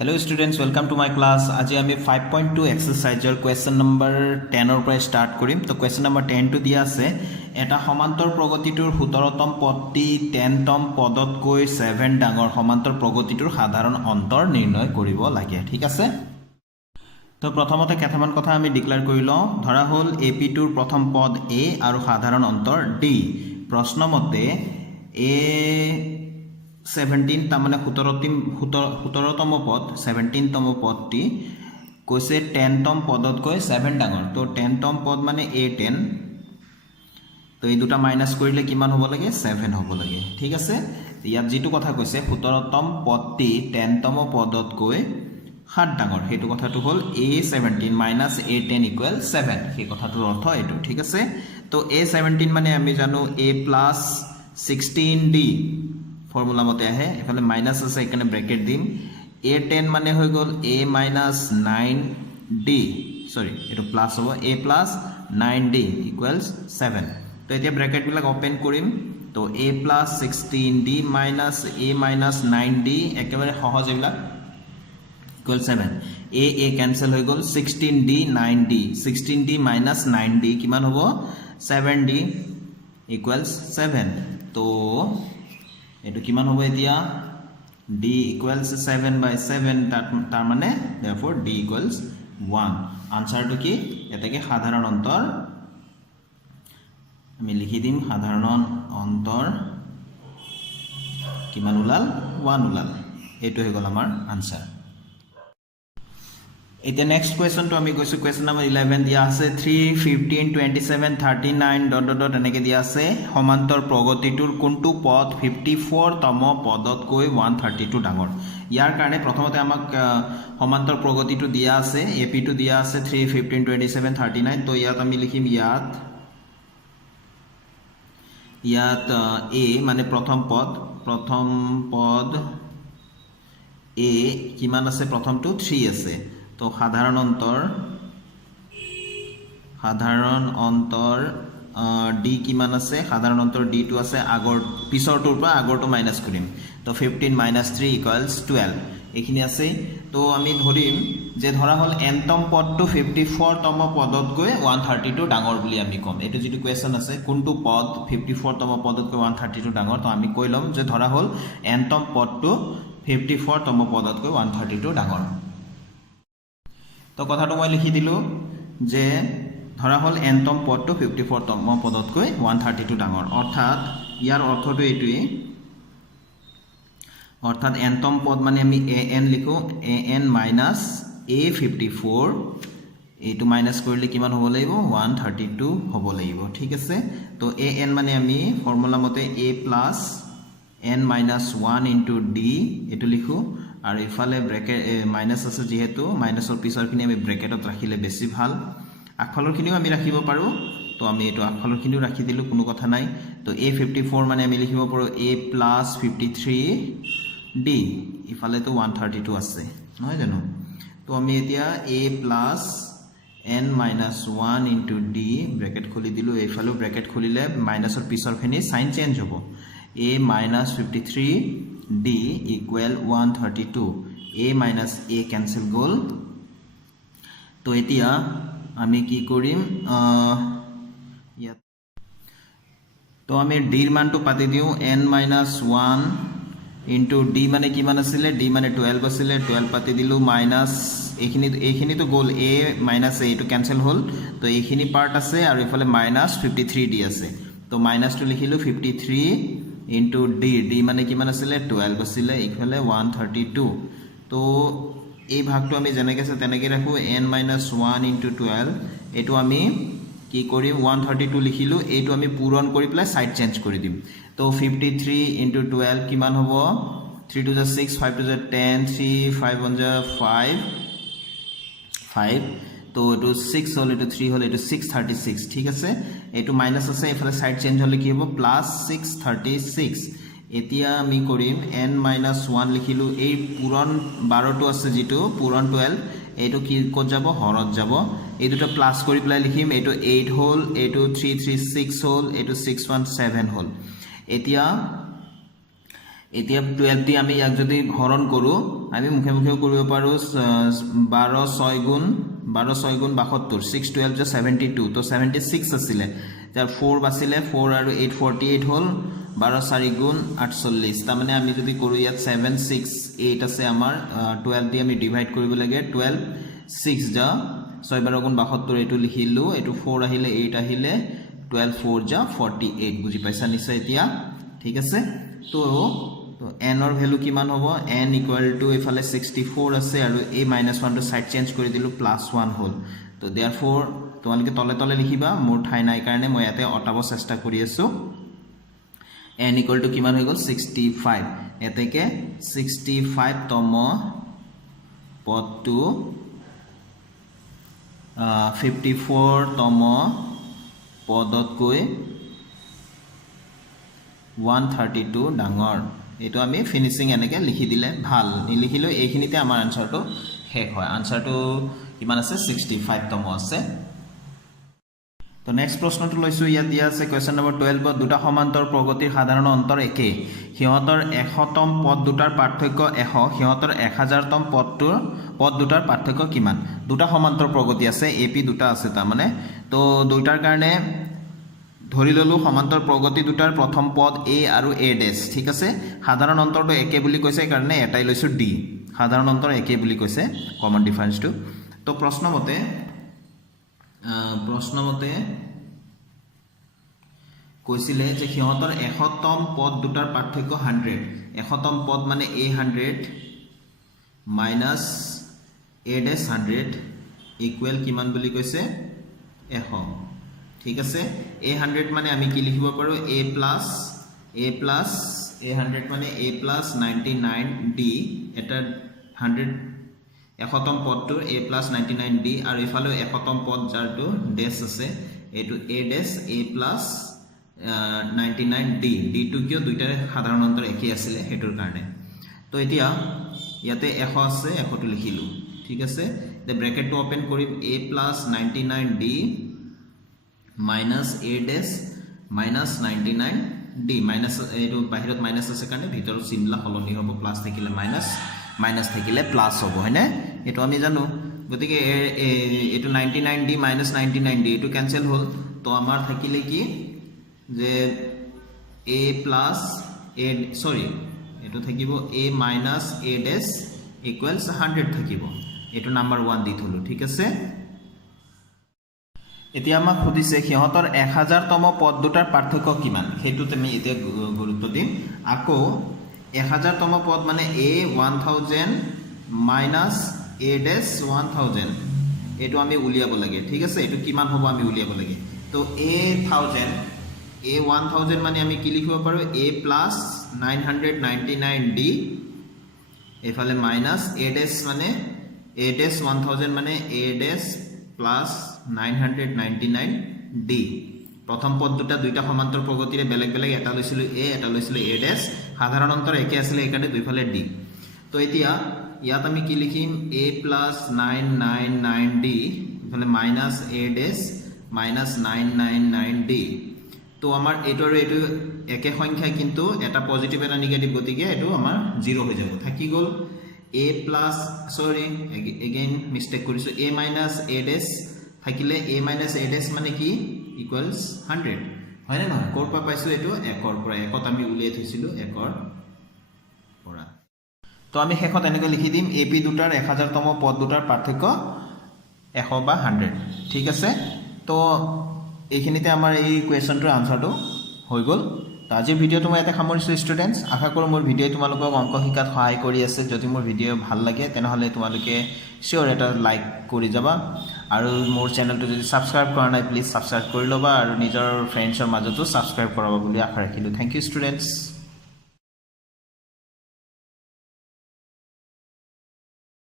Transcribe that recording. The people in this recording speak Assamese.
Hello students, welcome to my class. আজি আমি 5.2 এক্সাৰসাইজৰ কোয়েশ্চন নম্বৰ 10 ৰ পৰা স্টাৰ্ট কৰিম। তো কোয়েশ্চন নম্বৰ 10 টো দিয়া আছে এটা সমান্তৰ প্ৰগতিটোৰ 17তম পদটি 10তম পদতকৈ 7 ডাঙৰ সমান্তৰ প্ৰগতিটোৰ সাধাৰণ অন্তৰ নিৰ্ণয় কৰিব লাগে। ঠিক আছে? তো প্ৰথমতে কেইটামান কথা আমি ডিক্লেয়াৰ কৰি লওঁ। ধৰা হ'ল এপি টোৰ প্ৰথম পদ a আৰু সাধাৰণ অন্তৰ d। প্ৰশ্নমতে a 17 তাৰ মানে 17তম পদ 17তম পদটি কৈছে 10তম পদতকৈ 7 ডাঙৰ। তো 10তম পদ মানে a10, তো এই দুটা মাইনাস কৰিলে কিমান হ'ব লাগে 7 হ'ব লাগে। ঠিক আছে, ইয়াত যেটো কথা কৈছে 17তম পদটি 10তম পদতকৈ 7 ডাঙৰ, সেইটো কথাটো হ'ল a17 minus a10 equal 7, সেই কথাটোৰ অৰ্থ এইটো। ঠিক আছে, তো a17 মানে আমি জানো a plus 16d ফর্মুলা মতে আহে, এফালে মাইনাস আছে এখানে ব্র্যাকেট দিম। a10 মানে হৈ গল a minus 9d, সরি এটো প্লাস হ'ব, a plus 9d equals 7। তো এতিয়া ব্র্যাকেট বিলাক ওপেন কৰিম। তো a plus 16d minus a minus 9d একেবাৰে সহজ এইবিলাক equal 7। a cancel হৈ গল, 16d 9d, 16d minus 9d কিমান হ'ব 7d equals 7। তো এটো কিমান হ'ব এতিয়া d equals 7 by 7, তার মানে therefore d equals 1। आंसर তো কি এটাকে সাধারণ অন্তর আমি লিখি দিম, সাধারণ অন্তর কিমান উলাল 1 উলাল, এটো হৈ গল আমাৰ आंसर। এতিয়া নেক্সট কোয়েশ্চন তো আমি কৈছো কোয়েশ্চন নম্বৰ 11 দিয়া আছে 3 15 27 39 ডট ডট ডট এনেকে দিয়া আছে সমান্তৰ প্ৰগতিটোৰ কোনটো পদ 54তম পদতকৈ 132 ডাঙৰ। ইয়াৰ কাৰণে প্ৰথমতে আমাক সমান্তৰ প্ৰগতিটো দিয়া আছে, এপি টো দিয়া আছে 3 15 27 39। তো ইয়াত আমি লিখিম ইয়াত a মানে প্ৰথম পদ a কিমান আছে, প্ৰথমটো 3 আছে। তো সাধাৰণ অন্তৰ d কিমান আছে, সাধাৰণ অন্তৰ d টো আছে আগৰ পিছৰটোৰ পৰা আগৰটো মাইনাস কৰিম। তো 15 minus 3 equals 12 এইখিনি আছে। তো আমি ধৰিম যে ধৰা হল nতম পদটো 54তম পদতকৈ 132 ডাঙৰ বুলি আমি কম। এটো যেটো কোয়েশ্চন আছে কোনটো পদ 54তম পদতকৈ 132 ডাঙৰ, তো আমি কৈ লম যে ধৰা হল nতম পদটো 54তম পদতকৈ 132 ডাঙৰ। তো কথাটো মই লিখি দিলো যে ধৰা হল nতম পদটো 54তম পদতকৈ 132 ডাঙৰ, অৰ্থাৎ ইয়াৰ অৰ্থটো এইটোই, অর্থাৎ nতম পদ মানে আমি an লিখো, an minus a54, এইটো মাইনাস কৰিলে কিমান হ'ব লাগিব 132 হ'ব লাগিব। ঠিক আছে, তো an মানে আমি ফর্মুলা মতে a plus n minus 1 into d এটো লিখো, আর ইফালে ব্র্যাকেট মাইনাস আছে যেহেতু মাইনাসৰ পিছৰখিনি আমি ব্ৰ্যাকেটত ৰাখিলে বেছি ভাল, আগফালৰখিনিও আমি ৰাখিব পাৰো। তো আমি এটো আগফালৰখিনিও ৰাখি দিলো, কোনো কথা নাই। তো a54 মানে আমি লিখিব পাৰো a plus 53d, ইফালে তো 132 আছে নহয় জানো। তো আমি এতিয়া a plus n minus 1 into d bracket খুলি দিলো, এইফালেও ব্র্যাকেট খুলিলে মাইনাসৰ পিছৰখিনি সাইন চেঞ্জ হ'ব, a minus 53d equal 132, a minus a cancel গল। তো এতিয়া আমি কি কৰিম, তো আমি d ৰ মানটো পাতি দিও, n minus 1 into d মানে কিমান আছিল, d মানে 12 আছিল, 12 পাতি দিলো, মাইনাস এইখিনি তো গল, a minus a টো ক্যান্সেল হল। তো এইখিনি পার্ট আছে আৰু ইফালে মাইনাস 53d আছে। তো মাইনাসটো লিখিলো 53 into d মানে কিমান আছিল 12 আছিল, ইফালে 132। তো এই ভাগটো আমি যেনেকৈ আছে তেনেকৈ ৰাখো, n minus 1 into 12, এইটো আমি কি কৰিম 132 লিখিলো, এইটো আমি পূৰণ কৰি পেলাই সাইড চেঞ্জ কৰি দিম। তো 53 into 12 কিমান হ'ব, 3 to the 6, 5 to the 10, 3 5 1 the 5, তো এটো 6 হল, এটো 3 হল, এটো 636। ঠিক আছে, এটো মাইনাস আছে এফালে সাইড চেঞ্জ হলে কি হ'ব প্লাস 636। এতিয়া আমি কৰিম n minus 1 লিখিলো, এই পূৰণ 12টো আছে যেটো পূৰণ 12, এইটো কি কত যাব হৰত যাব, এই দুটো প্লাস কৰি পেলাই লিখিম, এইটো 8 হল, এইটো 336 হল, এইটো 617 হল। এতিয়া এতিয়া 12 টি আমি ইয়াক যদি হৰণ কৰো আমি মুখে মুখে কৰিব পাৰো 12 6 গুণ 72 6 12 72 তো 76 আছিল তাৰ 4 বাছিলে 4 আৰু 8 48 হল 12 4 গুণ 48 তাৰ মানে আমি যদি কৰো ইয়াত 7 6 8 আছে আমাৰ 12 দি আমি ডিভাইড কৰিব লাগে 12 6 যা 6 12 গুণ 72 এটো লিখিলো এটো 4 আহিলে 8 আহিলে 12 4 যা 48 বুজি পাইছা নিশ্চয় এতিয়া ঠিক আছে তো n or value কিমান হ'ব n equal to এফালে 64 আছে আৰু a - 1 টো সাইড চেঞ্জ কৰি দিলো +1 হল তো therefore তোমালকে তলে তলে লিখিবা মোৰ ঠাই নাই কাৰণে মই ইয়াতে অটাব চেষ্টা কৰি আছো n equal to কিমান হৈ গল 65 এতেকে 65 তম পদটো 54 তম পদতকৈ 132 ডাঙৰ এটো আমি ফিনিশিং এনেকে লিখি দিলে ভাল নিলিখিলো এইখিনিতে আমাৰ আনসাৰটো শেষ হয় আনসাৰটো কিমান আছে 65 তম আছে তো নেক্সট প্ৰশ্নটো লৈছো ইয়াত দিয়া আছে কোৱেশ্চন নম্বৰ 12 ত দুটা সমান্তৰ প্ৰগতিৰ সাধাৰণ অন্তৰ একে সিহঁতৰ 100 তম পদ দুটাৰ পাৰ্থক্য 100 সিহঁতৰ 1000 তম পদ দুটাৰ পাৰ্থক্য কিমান দুটা সমান্তৰ প্ৰগতি আছে এপি দুটা আছে তাৰ মানে তো দুটাৰ কাৰণে ধৰি ললো সমান্তৰ প্ৰগতি দুটাৰ প্ৰথম পদ a আৰু a ডেশ ঠিক আছে সাধাৰণ অন্তৰটো একে বুলি কৈছে কাৰণে এটাই লৈছো d সাধাৰণ অন্তৰ একে বুলি কৈছে কমন ডিফাৰেন্সটো তো প্ৰশ্নমতে কৈছিলে যে সিহঁতৰ 100 তম পদ দুটাৰ পাৰ্থক্য 100 100 তম পদ মানে a100 মাইনাস a ডেশ 100 ইকুৱেল কিমান বুলি কৈছে 100 ঠিক আছে a100 মানে আমি কি লিখিব পাৰো a plus a100 মানে a plus 99d এটা 100 100তম পদটো a plus 99d আৰু ইফালে 100তম পদ যাৰটো ডেশ আছে এটো a ডেশ a plus 99d d two কিয় দুইটাৰে সাধাৰণ অন্তৰ একে আছিল হেতুৰ কাৰণে তো এতিয়া ইয়াতে 100 আছে 100 টো লিখিলো ঠিক আছে তে ব্র্যাকেটটো ওপেন কৰিম a plus 99d minus a dash minus 99d minus এটো বাহিৰত মাইনাস আছে কাৰণে ভিতৰত চিনলা হলনি হ'ব প্লাস থাকিলে মাইনাস থাকিলে প্লাস হ'ব হয়নে এটো আমি জানো গতিকে এটো 99d minus 99d এটো ক্যান্সেল হল তো আমাৰ থাকিলে কি যে a plus a sorry এটো থাকিব a minus a dash equals 100 থাকিব এটো নাম্বার 1 দি থলো ঠিক আছে এতিয়া আমাক খুদিছে সিহঁতৰ 1000 তম পদ দুটাৰ পাৰ্থক্য কিমান হেতু তুমি এতিয়া গুৰুত্ব দিম আকো 1000 তম পদ মানে a 1000 minus a dash 1000 এটো আমি উলিয়াব লাগে ঠিক আছে এটো কিমান হ'ব আমি উলিয়াব লাগে তো a 1000 মানে আমি কি লিখিব পাৰো a plus 999d এফালে মাইনাস a dash মানে a dash 1000 মানে a dash plus 999d প্ৰথম পদ দুটা সমান্তৰ প্ৰগতিৰে বেলেগ বেলেগ এটা লৈছিল a এটা লৈছিল a dash সাধাৰণ অন্তৰ একে আছিল একাতে দুইফালে d তো এতিয়া ইয়াত আমি কি লিখিম a plus 999d ইফালে minus a dash minus 999d তো আমাৰ এটোৰ এটো একে সংখ্যা কিন্তু এটা পজিটিভ এটা নেগেটিভ গতিকে এটো আমাৰ 0 হৈ যাব থাকি গল a plus sorry again mistake কৰিছো a minus a dash থাকিলে a minus a dash মানে কি equals 100 হয়নে নহয় কোৰ পা পাইছো এটো 1 ৰ পৰা 1ত আমি উলিয়াই থৈছিলো 1 ৰ পৰা তো আমি শেষত এনেকৈ লিখি দিম ab দুটাৰ 1000 তম পদ দুটাৰ পাৰ্থক্য 100 বা 100 ঠিক আছে তো এইখিনিতে আমাৰ এই কোৱেশ্চনটোৰ আনসাৰটো হৈ গল তো আজিৰ ভিডিওটো মই এটা সামৰিছো ষ্টুডেন্টস আশা কৰো মোৰ ভিডিও তোমালোকক অংক শিকাত সহায় কৰি আছে যদি মোৰ ভিডিও ভাল লাগে তেনেহলে তোমালোকে শিওৰ এটা লাইক কৰি যাবা আৰু মোৰ চেনেলটো যদি সাবস্ক্ৰাইব কৰা নাই প্লিজ সাবস্ক্ৰাইব কৰি লবা আৰু নিজৰ ফ্ৰেণ্ডছৰ মাজতো সাবস্ক্ৰাইব কৰাবা বুলি আশা ৰাখিলো থ্যাংক ইউ ষ্টুডেন্টস